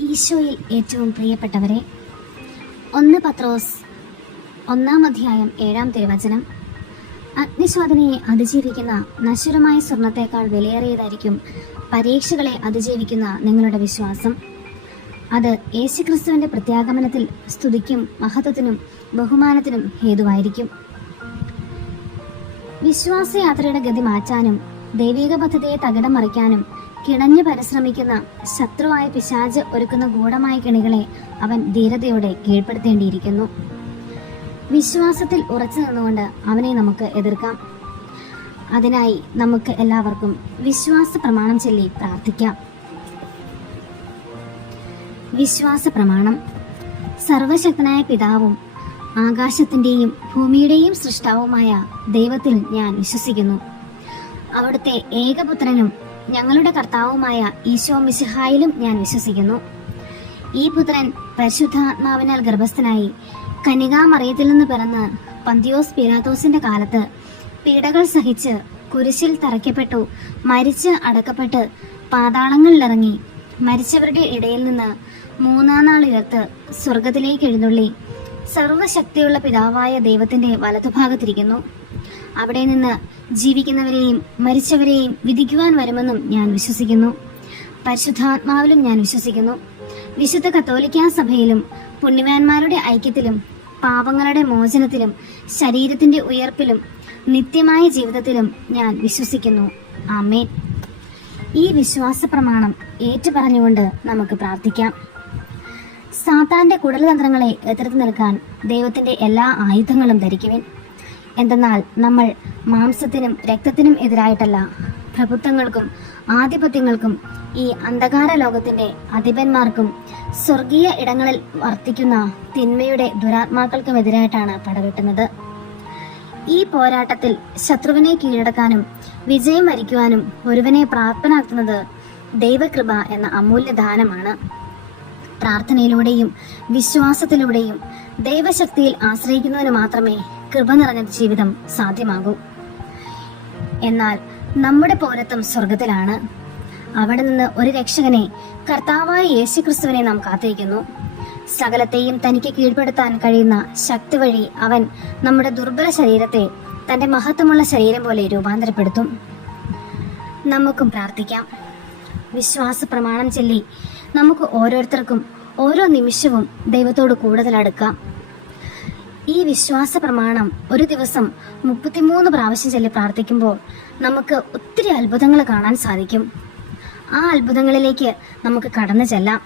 ഈശോയിൽ ഏറ്റവും പ്രിയപ്പെട്ടവരെ, 1 പത്രോസ് 1 അധ്യായം 7 തിരുവചനം. അഗ്നിശോധനയെ അതിജീവിക്കുന്ന നശ്വരമായ സ്വർണത്തേക്കാൾ വിലയേറിയതായിരിക്കും പരീക്ഷകളെ അതിജീവിക്കുന്ന നിങ്ങളുടെ വിശ്വാസം. അത് യേശുക്രിസ്തുവിന്റെ പ്രത്യാഗമനത്തിൽ സ്തുതിക്കും മഹത്വത്തിനും ബഹുമാനത്തിനും ഹേതുവായിരിക്കും. വിശ്വാസയാത്രയുടെ ഗതി മാറ്റാനും ദൈവിക പദ്ധതിയെ തകിടം മറിക്കാനും കിണഞ്ഞു പരിശ്രമിക്കുന്ന ശത്രുവായ പിശാച് ഒരുക്കുന്ന ഗൂഢമായ കെണികളെ അവൻ ധീരതയോടെ കീഴ്പ്പെടുത്തേണ്ടിയിരിക്കുന്നു. വിശ്വാസത്തിൽ ഉറച്ചു നിന്നുകൊണ്ട് അവനെ നമുക്ക് എതിർക്കാം. അതിനായി നമുക്ക് എല്ലാവർക്കും വിശ്വാസ പ്രമാണം ചൊല്ലി പ്രാർത്ഥിക്കാം. വിശ്വാസ പ്രമാണം. സർവശക്തനായ പിതാവും ആകാശത്തിന്റെയും ഭൂമിയുടെയും സൃഷ്ടാവുമായ ദൈവത്തിൽ ഞാൻ വിശ്വസിക്കുന്നു. അവിടുത്തെ ഏകപുത്രനും ഞങ്ങളുടെ കർത്താവുമായ ഈശോ മിശിഹായിലും ഞാൻ വിശ്വസിക്കുന്നു. ഈ പുത്രൻ പരിശുദ്ധാത്മാവിനാൽ ഗർഭസ്ഥനായി കന്യകാമറിയത്തിൽ നിന്ന് പിറന്ന് പന്തിയോസ് പീലാത്തോസിന്റെ കാലത്ത് പീഡകൾ സഹിച്ച് കുരിശിൽ തറയ്ക്കപ്പെട്ടു, മരിച്ച് അടക്കപ്പെട്ട് പാതാളങ്ങളിലിറങ്ങി, മരിച്ചവരുടെ ഇടയിൽ നിന്ന് 3-ാം നാൾ ഉയർത്ത് സ്വർഗത്തിലേക്ക് എഴുന്നള്ളി സർവശക്തിയുള്ള പിതാവായ ദൈവത്തിന്റെ വലതുഭാഗത്തിരിക്കുന്നു. അവിടെ നിന്ന് ജീവിക്കുന്നവരെയും മരിച്ചവരെയും വിധിക്കുവാൻ വരുമെന്നും ഞാൻ വിശ്വസിക്കുന്നു. പരിശുദ്ധാത്മാവിലും ഞാൻ വിശ്വസിക്കുന്നു. വിശുദ്ധ കത്തോലിക്കാ സഭയിലും പുണ്യവാന്മാരുടെ ഐക്യത്തിലും പാപങ്ങളുടെ മോചനത്തിലും ശരീരത്തിന്റെ ഉയർപ്പിലും നിത്യമായ ജീവിതത്തിലും ഞാൻ വിശ്വസിക്കുന്നു. ആമേൻ. ഈ വിശ്വാസ പ്രമാണം ഏറ്റുപറഞ്ഞുകൊണ്ട് നമുക്ക് പ്രാർത്ഥിക്കാം. സാത്താന്റെ കുടൽതന്ത്രങ്ങളെ എതിർത്ത് നിൽക്കാൻ ദൈവത്തിന്റെ എല്ലാ ആയുധങ്ങളും ധരിക്കുവിൻ. എന്തെന്നാൽ നമ്മൾ മാംസത്തിനും രക്തത്തിനും എതിരായിട്ടല്ല, പ്രഭുത്വങ്ങൾക്കും ആധിപത്യങ്ങൾക്കും ഈ അന്ധകാര ലോകത്തിന്റെ അധിപന്മാർക്കും സ്വർഗീയ ഇടങ്ങളിൽ വർത്തിക്കുന്ന തിന്മയുടെ ദുരാത്മാക്കൾക്കുമെതിരായിട്ടാണ് പടവെട്ടുന്നത്. ഈ പോരാട്ടത്തിൽ ശത്രുവിനെ കീഴടക്കാനും വിജയം വരിക്കുവാനും ഒരുവനെ പ്രാപ്തനാക്കുന്നത് ദൈവകൃപ എന്ന അമൂല്യ ദാനമാണ്. പ്രാർത്ഥനയിലൂടെയും വിശ്വാസത്തിലൂടെയും ദൈവശക്തിയിൽ ആശ്രയിക്കുന്നതിന് മാത്രമേ കൃപ നിറഞ്ഞ ജീവിതം സാധ്യമാകൂ. എന്നാൽ നമ്മുടെ പൗരത്വം സ്വർഗത്തിലാണ്. അവിടെ നിന്ന് ഒരു രക്ഷകനെ, കർത്താവായ യേശുക്രിസ്തുവിനെ നാം കാത്തിരിക്കുന്നു. സകലത്തെയും തനിക്ക് കീഴ്പ്പെടുത്താൻ കഴിയുന്ന ശക്തി വഴി അവൻ നമ്മുടെ ദുർബല ശരീരത്തെ തന്റെ മഹത്വമുള്ള ശരീരം പോലെ രൂപാന്തരപ്പെടുത്തും. നമുക്കും പ്രാർത്ഥിക്കാം. വിശ്വാസ പ്രമാണം ചൊല്ലി നമുക്ക് ഓരോരുത്തർക്കും ഓരോ നിമിഷവും ദൈവത്തോട് കൂടുതൽ അടുക്കാം. ഈ വിശ്വാസ പ്രമാണം ഒരു ദിവസം 33 പ്രാവശ്യം ചൊല്ലി പ്രാർത്ഥിക്കുമ്പോൾ നമുക്ക് ഒത്തിരി അത്ഭുതങ്ങൾ കാണാൻ സാധിക്കും. ആ അത്ഭുതങ്ങളിലേക്ക് നമുക്ക് കടന്നു ചെല്ലാം.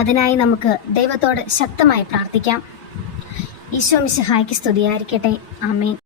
അതിനായി നമുക്ക് ദൈവത്തോട് ശക്തമായി പ്രാർത്ഥിക്കാം. ഈശോ മിശിഹായ്ക്ക് സ്തുതിയായിരിക്കട്ടെ. ആമേൻ.